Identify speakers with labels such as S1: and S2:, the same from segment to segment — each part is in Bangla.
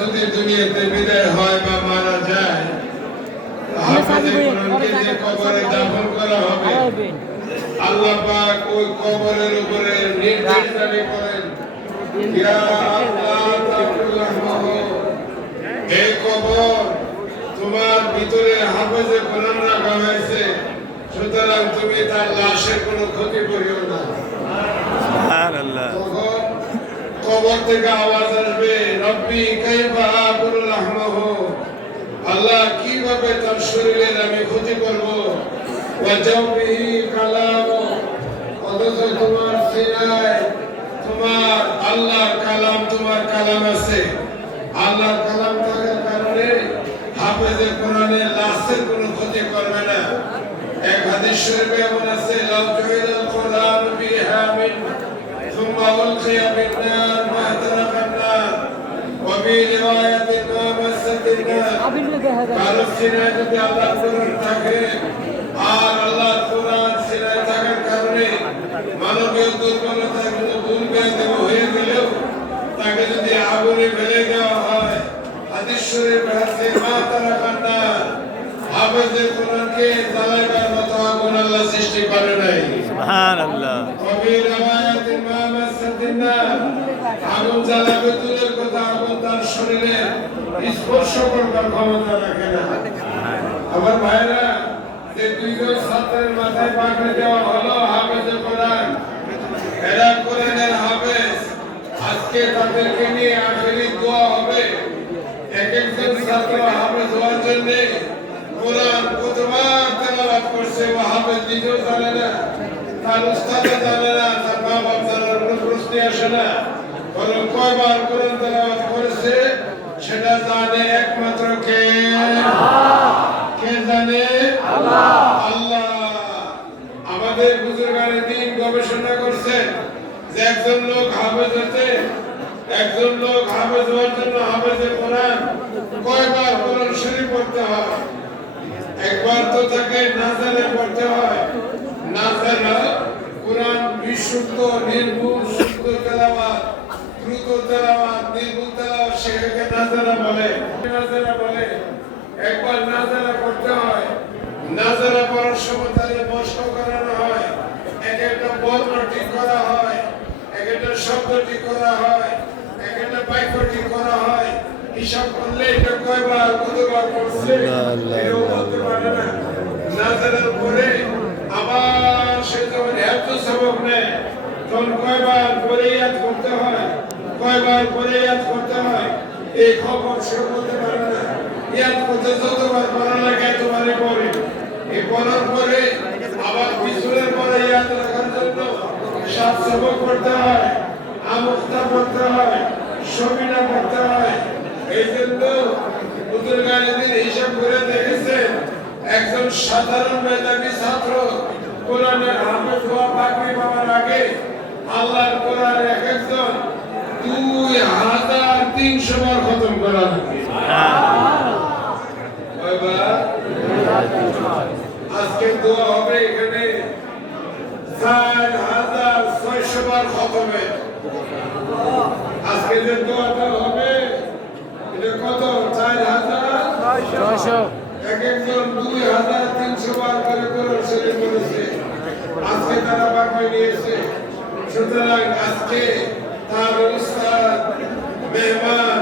S1: যদি বা ওই কবরের উপরে নির্দেশ জারি করেন কবর তোমার ভিতরে হাফেজে কোরআন রাখা হয়েছে সুতরাং তুমি তার লাশের কোনো ক্ষতি করিও না। কবর থেকে আওয়াজ আসবে রব্বি আল্লাহ কীভাবে তার শরীরের আমি ক্ষতি করব? ওয়াজাবিহি কালাম। অথচ তোমার সিনায় তোমার আল্লাহর কালাম তোমার কালাম আছে। আল্লাহর কালাম থাকার কারণে হাফেজে কোরআনের লাশের কোনো ক্ষতি করবে না। এক হাদিস শরীফে এমন আছে লাউ জুইলাল কোরআন বিহা মিন থুম্মা উলকিয়া মিন নার মা তারাকান নার ওয়া বি রিওয়ায়াতিন মা মাসাতিন নার। যদি আল্লাহ থাকে আমার ভাইরা যে দুইজন মাথায় পাকড়ে দেওয়া হলো হাফেজে এরা কোরআনের হাফেজ। তাদেরকে নিয়ে আখেরি দোয়া হবে। এক একজন ছাত্র ও নিজেও জানে না, তার উস্তাদও জানে না, তার মা বাপ জানার কোনো প্রশ্ন আসে না। বরং কয়বার কোরআন তেলাওয়াত করেছে? সেটা জানে একমাত্র কে? কে জানে? আল্লাহ। আমাদের বুজুর্গানে দিন গবেষণা করছেন যে একজন লোক হাফেজ হতে, একজন লোক হাফেজ হওয়ার জন্য হাফেজে কোরআন কয়বার কোরআন শরীফ পড়তে হয়? একবার তো তাকে নাজারে পড়তে হয়। নাজারা কোরআন বিশুদ্ধ, নির্ভুল, শুদ্ধ তেলাওয়াত, দ্রুত তেলাওয়াত, নির্ভুল তেলাওয়াত সেটাকে নাজারা বলে। নাজারা বলে, একবার নাজারা পড়তে হয়। নাজারা পড়ার সময় তাদের মস্ক করানো হয়। এক একটা বর্ণ ঠিক করা হয়, এক একটা শব্দ ঠিক করা হয়, এক একটা বাক্য ঠিক করা হয়। হিসাব করলে এটা কয়বার কতবার পড়ছে এটাও বলতে পারে না। নাজারের পরে আবার সে যখন এত সবক নেয় তখন কয়বার পরে ইয়াদ করতে হয় কয়বার পরে ইয়াদ করতে হয় এই খবর সে বলতে পারে না। ইয়াদ করতে যতবার করা লাগে এতবারই পরে। এই পড়ার পরে আবার পিছনের পরে ইয়াদ রাখার জন্য সাত সবক করতে হয়। আমস্তা করতে হয় সবিনা করতে হয় এই জন্য হুজুর গালিদিন হিসাব করে দেখেছেন একজন সাধারণ মেধাবী ছাত্র। কোরআনের হাফেজ হওয়া পাকড়ি পাওয়ার আগে আল্লাহর কোরআন এক একজন দুই হাজার তিনশো বার খতম করা আজকে দোয়া হবে এখানে চার হাজার ছয়শো বার খতমে। আজকে যে দোয়াটা হবে, এটা কত? চার হাজার? এক একজন দুই হাজার তিনশো বার করে কোরআন শরীফ করেছে আজকে তারা বাকি নিয়েছে। সুতরাং আজকে তার অনুষ্ঠান মেহমান,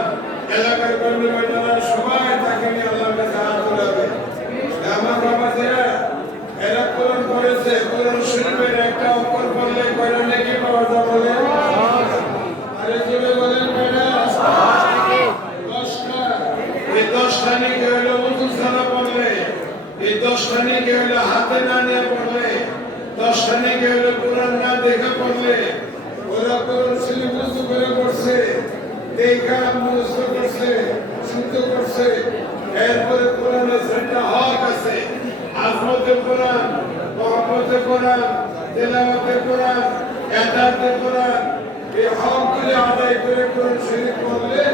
S1: এলাকার গণ্যমান্যরা সবাই তাকে নিয়ে আল্লাহর কাছে হাত তোলাবে আমার বাবা যারা এরা কোরআন করেছে কোরআন শরীফের একটা অক্ষর পড়লে কয়টা নেকি পাওয়া যায় বলে আরে জোরে বলেন কয়টা দশটা এই দশটা নেকি হলো উজু সালা পড়লে এই দশটা নেকি হলো হাতে না নিয়ে পড়লে দশটা নেকি হলো কোরআন না দেখে পড়লে ওরা কোরআন মুখস্থ করছে শুদ্ধ করছে, এরপরে কোরআনের ছয়টা হক আছে। আজমতে কোরআন মহব্বতে কোরআন, তেলাওয়াতে কোরআন এতাতে কোরআন, এই হকগুলি আদায় করে কোরআন শরীফ পড়লে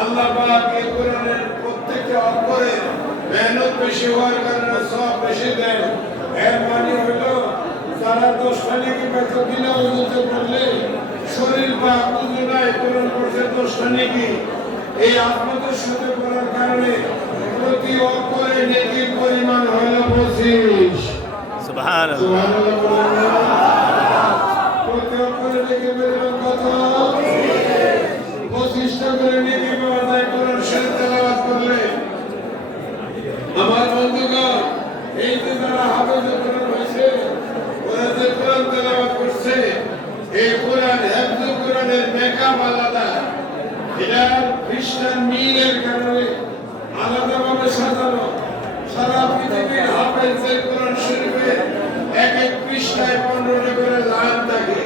S1: আল্লাহ পাক এই কোরআনের প্রত্যেকটা অক্ষরে মেহনত বেশি হওয়ার কারণে সব বেশি দেন। এর মানে হলো, যারা দশটা নাকি বেত বিনা উজুতে পড়লে শরীর বা কোরআন পড়ছে দশটা নাকি এই আত্মদের সাথে পড়ার কারণে প্রতি অক্ষরে নেকির পরিমাণ হলো পঁচিশ? প্রতি নেকির পরিমাণ কত? পঁচিশটা করে নেকি পাওয়া যায় কোরআন শরীফ তেলাওয়াত করলে আমার বন্ধুগণ এই যে যারা হাফেজ কোরআন হয়েছে ওরা যে কোরআন তেলাওয়াত করছে এই কোরআন হেফজ কোরআনের মেকআপ আলাদা এটা খ্রিস্টান মিলের কারণে আলাদাভাবে সাজানো। সারা পৃথিবীর হাফেজের কোরআন শরীফে এক এক পৃষ্ঠায় পনেরোটা করে লাইন থাকে।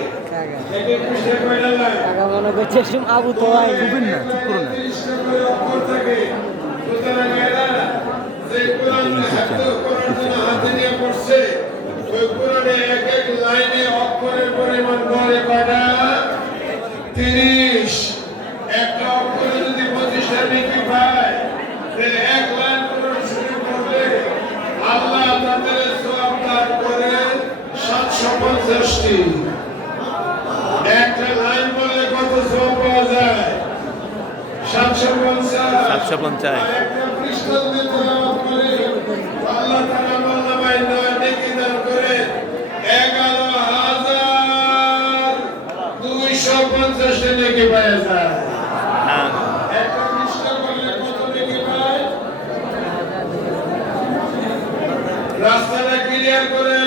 S1: এক এক পৃষ্ঠায় কয়টা লাইন?
S2: মনে করছে আবু তো হয়
S3: না চুপ করুন না
S1: তিরিশটা করে অক্ষর থাকে সুতরাং এরা যে কোরআন হাতে কোরআন যেন হাতে নিয়ে পড়ছে ওই কোরআনে এক এক লাইনে অক্ষরের পরিমাণ করে কয়টা তিরিশ একটা অক্ষরে যদি পঁচিশটা পায় তাহলে এক লাইন কোরআন শুরু করলে আল্লাহ তাদের সব দান করে সাতশো পঞ্চাশটি। একটা লাইন বললে কত সব পাওয়া যায়? সাতশো পঞ্চাশ।
S3: সাতশো পঞ্চাশ।
S1: আর একটা পৃষ্ঠ যদি তেলাওয়াত করে, আল্লাহ তাআলা আমলনামায় নয় নেকি দান করে এগারো হাজার দুইশো পঞ্চাশটা নেকি পাওয়া যায়
S3: হ্যাঁ
S1: একটা পৃষ্ঠ করলে কত নেকি পায় রাস্তাটা ক্লিয়ার করে